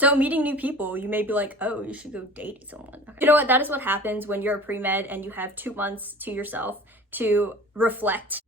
So meeting new people, you may be like, oh, you should go date someone. Okay. You know what? That is what happens when you're a pre-med and you have 2 months to yourself to reflect.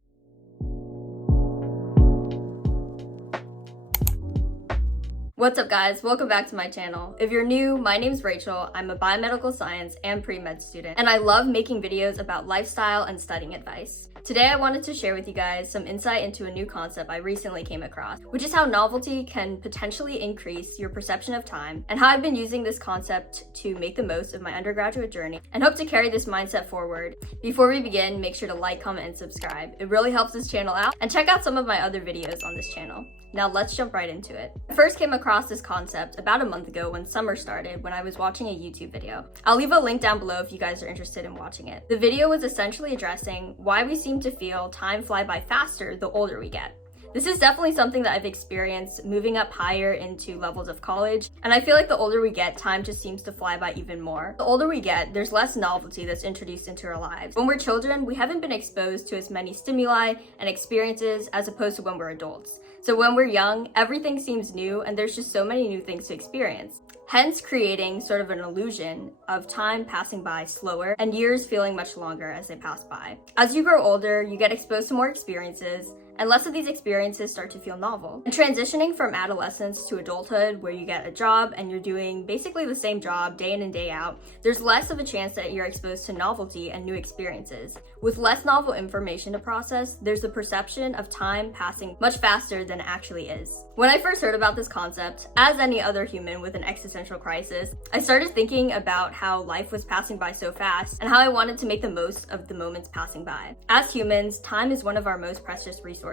What's up guys, welcome back to my channel. If you're new, my name's Rachel. I'm a biomedical science and pre-med student, and I love making videos about lifestyle and studying advice. Today I wanted to share with you guys some insight into a new concept I recently came across, which is how novelty can potentially increase your perception of time, and how I've been using this concept to make the most of my undergraduate journey and hope to carry this mindset forward. Before we begin, make sure to like, comment, and subscribe. It really helps this channel out, and check out some of my other videos on this channel. Now let's jump right into it. I first came across this concept about a month ago when summer started, when I was watching a YouTube video. I'll leave a link down below if you guys are interested in watching it. The video was essentially addressing why we seem to feel time fly by faster the older we get. This is definitely something that I've experienced moving up higher into levels of college, and I feel like the older we get, time just seems to fly by even more. The older we get, there's less novelty that's introduced into our lives. When we're children, we haven't been exposed to as many stimuli and experiences as opposed to when we're adults. So when we're young, everything seems new and there's just so many new things to experience. Hence creating sort of an illusion of time passing by slower and years feeling much longer as they pass by. As you grow older, you get exposed to more experiences, and less of these experiences start to feel novel. And transitioning from adolescence to adulthood, where you get a job and you're doing basically the same job day in and day out, there's less of a chance that you're exposed to novelty and new experiences. With less novel information to process, there's the perception of time passing much faster than it actually is. When I first heard about this concept, as any other human with an existential crisis, I started thinking about how life was passing by so fast and how I wanted to make the most of the moments passing by. As humans, time is one of our most precious resources,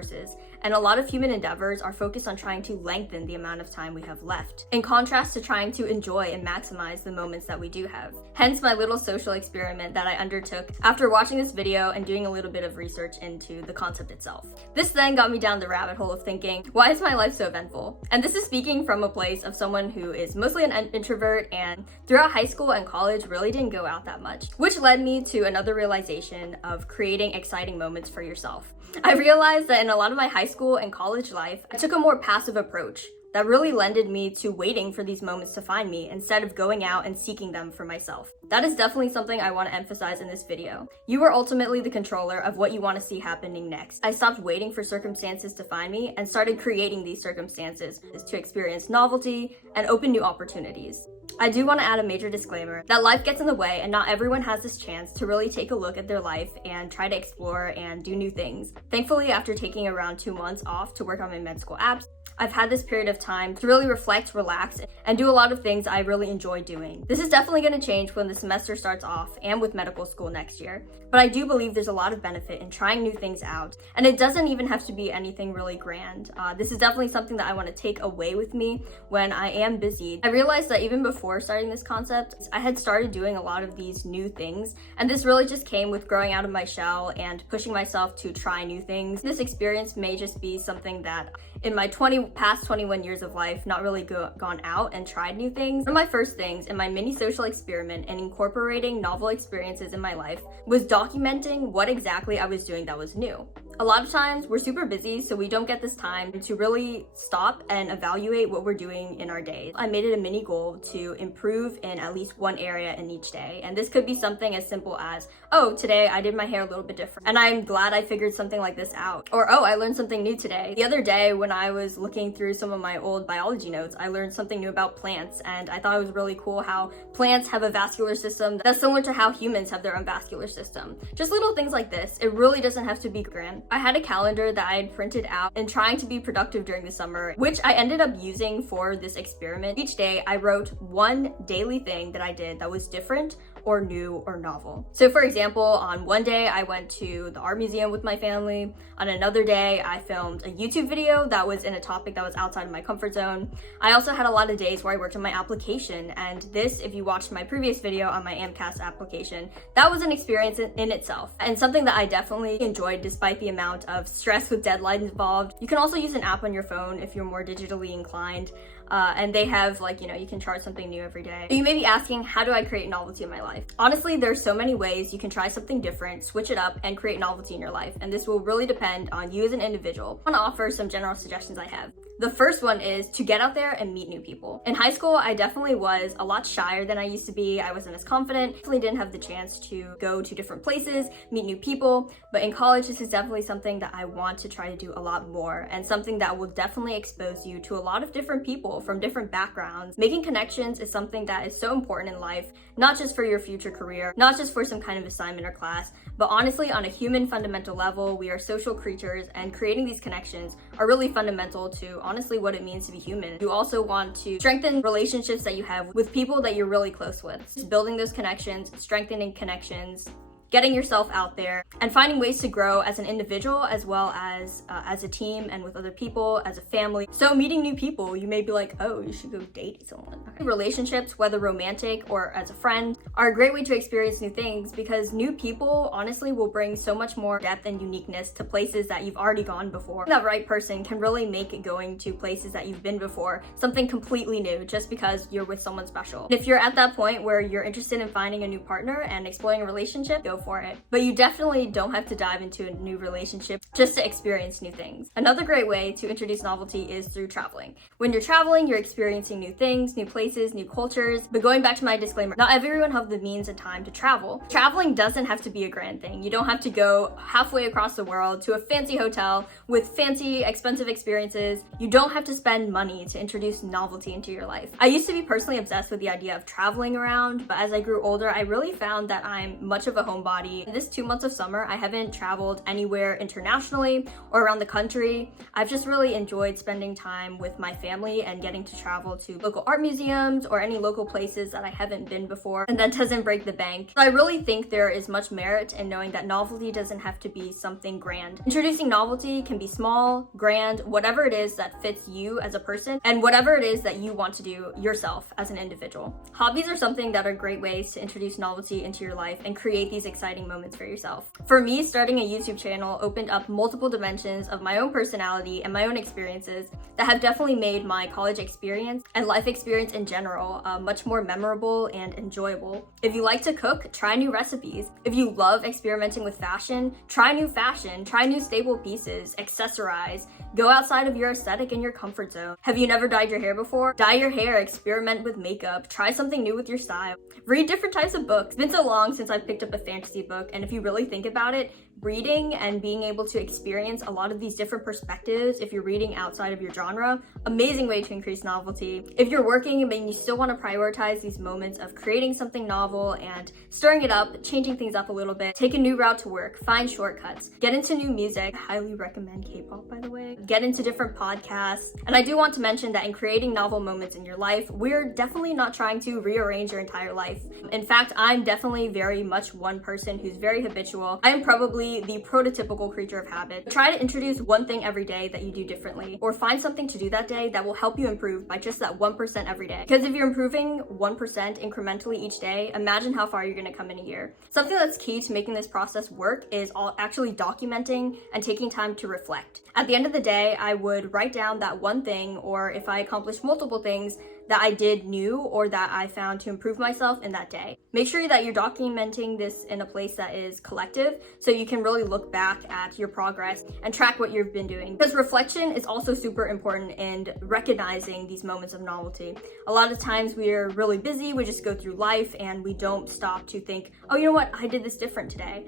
and a lot of human endeavors are focused on trying to lengthen the amount of time we have left, in contrast to trying to enjoy and maximize the moments that we do have. Hence my little social experiment that I undertook after watching this video and doing a little bit of research into the concept itself. This then got me down the rabbit hole of thinking, why is my life so eventful? And this is speaking from a place of someone who is mostly an introvert, and throughout high school and college really didn't go out that much, which led me to another realization of creating exciting moments for yourself. I realized that in a lot of my high school and college life, I took a more passive approach that really lended me to waiting for these moments to find me instead of going out and seeking them for myself. That is definitely something I want to emphasize in this video. You are ultimately the controller of what you want to see happening next. I stopped waiting for circumstances to find me and started creating these circumstances to experience novelty and open new opportunities. I do want to add a major disclaimer that life gets in the way and not everyone has this chance to really take a look at their life and try to explore and do new things. Thankfully, after taking around 2 months off to work on my med school apps, I've had this period of time to really reflect, relax, and do a lot of things I really enjoy doing. This is definitely going to change when the semester starts off and with medical school next year, but I do believe there's a lot of benefit in trying new things out, and it doesn't even have to be anything really grand. This is definitely something that I want to take away with me when I am busy. I realized that even before starting this concept, I had started doing a lot of these new things, and this really just came with growing out of my shell and pushing myself to try new things. This experience may just be something that in my past 21 years of life, not really gone out and tried new things. One of my first things in my mini social experiment and incorporating novel experiences in my life was documenting what exactly I was doing that was new. A lot of times we're super busy, so we don't get this time to really stop and evaluate what we're doing in our days. I made it a mini goal to improve in at least one area in each day. And this could be something as simple as, oh, today I did my hair a little bit different, and I'm glad I figured something like this out. Or, oh, I learned something new today. The other day when I was looking through some of my old biology notes, I learned something new about plants, and I thought it was really cool how plants have a vascular system that's similar to how humans have their own vascular system. Just little things like this. It really doesn't have to be grand. I had a calendar that I had printed out and trying to be productive during the summer, which I ended up using for this experiment. Each day I wrote one daily thing that I did that was different or new or novel. So for example, on one day I went to the art museum with my family. On another day, I filmed a YouTube video that was in a topic that was outside of my comfort zone. I also had a lot of days where I worked on my application, and this, if you watched my previous video on my AMCAS application, that was an experience in itself, and something that I definitely enjoyed despite the amount of stress with deadlines involved. You can also use an app on your phone if you're more digitally inclined. And they have you can chart something new every day. You may be asking, how do I create novelty in my life? Honestly, there's so many ways you can try something different, switch it up, and create novelty in your life. And this will really depend on you as an individual. I want to offer some general suggestions I have. The first one is to get out there and meet new people. In high school, I definitely was a lot shyer than I used to be. I wasn't as confident, definitely didn't have the chance to go to different places, meet new people, but in college, this is definitely something that I want to try to do a lot more, and something that will definitely expose you to a lot of different people from different backgrounds. Making connections is something that is so important in life, not just for your future career, not just for some kind of assignment or class, but honestly, on a human fundamental level, we are social creatures, and creating these connections are really fundamental to honestly what it means to be human. You also want to strengthen relationships that you have with people that you're really close with. Just building those connections, strengthening connections, getting yourself out there, and finding ways to grow as an individual as well as a team and with other people, as a family. So meeting new people, you may be like, oh, you should go date someone. Okay. Relationships, whether romantic or as a friend, are a great way to experience new things, because new people honestly will bring so much more depth and uniqueness to places that you've already gone before. That right person can really make going to places that you've been before something completely new, just because you're with someone special. And if you're at that point where you're interested in finding a new partner and exploring a relationship, go for it. But you definitely don't have to dive into a new relationship just to experience new things. Another great way to introduce novelty is through traveling. When you're traveling, you're experiencing new things, new places, new cultures. But going back to my disclaimer, not everyone has the means and time to travel. Traveling doesn't have to be a grand thing. You don't have to go halfway across the world to a fancy hotel with fancy, expensive experiences. You don't have to spend money to introduce novelty into your life. I used to be personally obsessed with the idea of traveling around, but as I grew older, I really found that I'm much of a homebody. This 2 months of summer, I haven't traveled anywhere internationally or around the country. I've just really enjoyed spending time with my family and getting to travel to local art museums or any local places that I haven't been before, and that doesn't break the bank. So I really think there is much merit in knowing that novelty doesn't have to be something grand. Introducing novelty can be small, grand, whatever it is that fits you as a person, and whatever it is that you want to do yourself as an individual. Hobbies are something that are great ways to introduce novelty into your life and create these exciting moments for yourself. For me, starting a YouTube channel opened up multiple dimensions of my own personality and my own experiences that have definitely made my college experience and life experience in general much more memorable and enjoyable. If you like to cook, try new recipes. If you love experimenting with fashion, try new staple pieces, accessorize, go outside of your aesthetic and your comfort zone. Have you never dyed your hair before? Dye your hair, experiment with makeup, try something new with your style. Read different types of books. It's been so long since I picked up a fantasy book, and if you really think about it, reading and being able to experience a lot of these different perspectives if you're reading outside of your genre, amazing way to increase novelty. If you're working and you still want to prioritize these moments of creating something novel and stirring it up, changing things up a little bit, take a new route to work, find shortcuts, get into new music. I highly recommend K-pop, by the way. Get into different podcasts. And I do want to mention that in creating novel moments in your life, we're definitely not trying to rearrange your entire life. In fact, I'm definitely very much one person who's very habitual. I am probably the prototypical creature of habit. Try to introduce one thing every day that you do differently, or find something to do that day that will help you improve by just that 1% every day. Because if you're improving 1% incrementally each day, imagine how far you're going to come in a year. Something that's key to making this process work is actually documenting and taking time to reflect. At the end of the day, I would write down that one thing, or if I accomplished multiple things that I did new or that I found to improve myself in that day. Make sure that you're documenting this in a place that is collective, so you can really look back at your progress and track what you've been doing. Because reflection is also super important in recognizing these moments of novelty. A lot of times we're really busy, we just go through life and we don't stop to think, oh, you know what, I did this different today.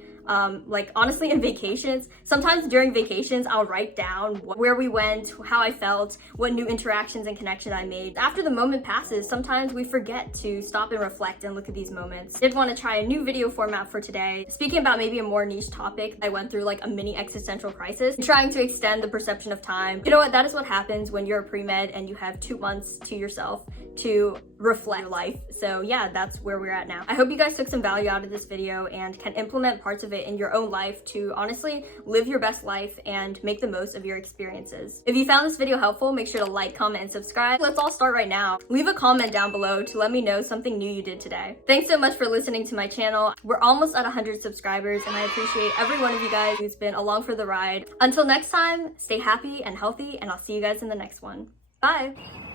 Like honestly, in vacations, sometimes during vacations, I'll write down where we went, how I felt, what new interactions and connections I made. After the moment passes, sometimes we forget to stop and reflect and look at these moments. Did want to try a new video format for today. Speaking about maybe a more niche topic, I went through like a mini existential crisis, trying to extend the perception of time. You know what? That is what happens when you're a pre-med and you have 2 months to yourself to reflect life. So yeah, that's where we're at now. I hope you guys took some value out of this video and can implement parts of it in your own life to honestly live your best life and make the most of your experiences. If you found this video helpful, make sure to like, comment, and subscribe. Let's all start right now. Leave a comment down below to let me know something new you did today. Thanks so much for listening to my channel. We're almost at 100 subscribers and I appreciate every one of you guys who's been along for the ride. Until next time, stay happy and healthy, and I'll see you guys in the next one. Bye!